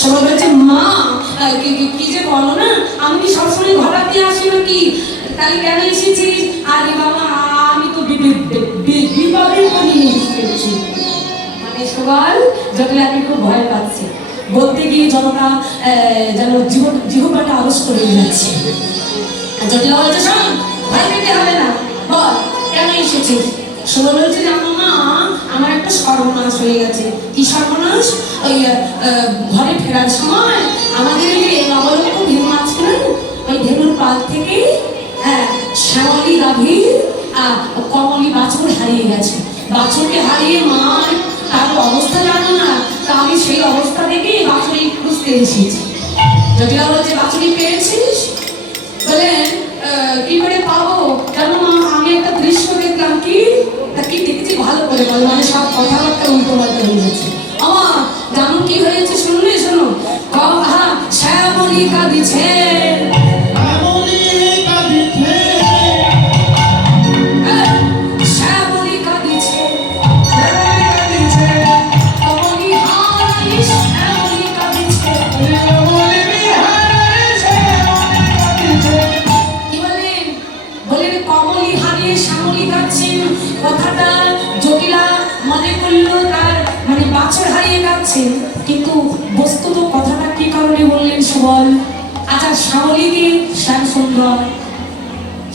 সবাই বলছে মা কি যে বলো না, আমি কি সবসময় ঘটাতে আসি নাকি? তাহলে কেন এসেছিস? আরে বাবা আমি তো বিপদের করে এসেছি। মানে সবাই জটিলাকে খুব ভয় পাচ্ছে, বলতে গিয়ে জনতা যেন জীবনটা আলস করে যাচ্ছে। জটিলা বলছে শোন, ভয় পেতে হবে না, বল কেন এসেছিস? সবাই বলছে জানো না, আমার একটা সর্বনাশ হয়ে গেছে। কি সর্বনাশ? ওই ঘরে ফেরার সময় আমাদের এই নবলক্ষ ধেনু আছে না, ওই ধেনুর পাল থেকে শ্যামলী গাভীর কমলি বাছুর হারিয়ে গেছে। বাছুরকে হারিয়ে মার তার অবস্থা জানো না, তা আমি সেই অবস্থা থেকে বাছুরি খুঁজতে এসেছি। জটিলা বলছে বাছুরি পেয়েছিস? বলে কি করে পাবো? জানো মা, আমি একটা দৃশ্য দেখলাম। কি দেখেছি ভালো করে বলো, মানে সব কথাবার্তা উল্টো পাল্টা হয়ে গেছে। আমা জানো কি হয়েছে? শুনলে শোনো। শ্যামলী কাঁদিছে, কথাটা জটিলা মনে করলো তার মানে বাছুর হারিয়ে যাচ্ছে, কিন্তু বস্তুত কথাটা কি কারণে বললেন সুবল? আচ্ছা, শ্যামলী কি শ্যাম সুন্দর?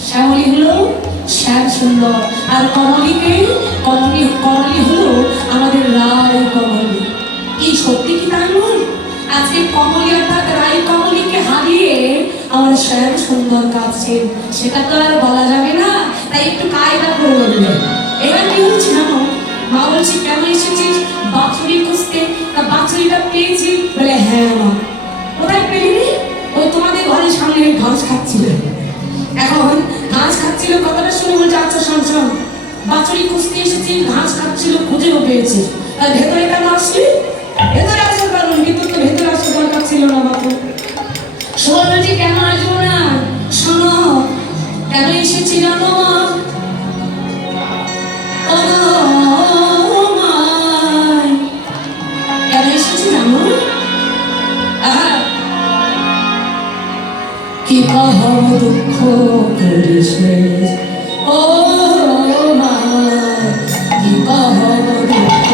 শ্যামলী হলো শ্যাম সুন্দর, আর কমলীকে কমলী হলো আমাদের রায় কমলী। এই সত্যি কি তাই নয়? আজকে কমলী অর্থাৎ রায় কমলীকে হারিয়ে আমার শ্যাম সুন্দর কাছে, সেটা তো আর বলা যাবে না, তাই একটু কায়দা করে বললেন। এবার কি হচ্ছে জানো? মা বলছি কেন এসেছিস? বাছুরি খুঁজতে। তা বাছুরিটা পেয়েছি? বলে হ্যাঁ মা। কোথায় পেলি? ওই তোমাদের ঘরের সামনে ঘাস খাচ্ছিল। এখন ঘাস খাচ্ছিল, কথাটা শুনে বলছে আচ্ছা শোন শোন, বাছুরি খুঁজতে এসেছি, ঘাস খাচ্ছিল, খুঁজেও পেয়েছি। আর ভেতরে কেন আসলি? ভেতরে আসার কারণ কিন্তু তো ভেতরে আসার দরকার ছিল না বাবু। সবাই বলছে কেন আসবো না? শোনো কেন এসেছি জানো? কেন এসেছি জানো? কি কহ দুঃখ করেছে ও মা, কি কহ দুঃখ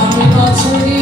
আমি বছরে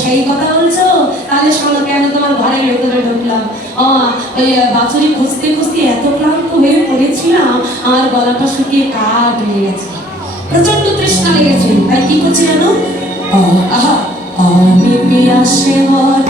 সেই কথা বলছো? তাহলে শোনো কেন তোমার ঘরের ভেতরে ঢুকলাম। ওই বাছুরি খুঁজতে খুঁজতে এত ক্লান্ত হয়ে পড়েছিলাম, আমার গলাটা শুকিয়ে কাঠ হয়ে গেছে, প্রচন্ড তৃষ্ণা লেগেছে। তাই কি করছি জানো? আমি পিয়াসে মর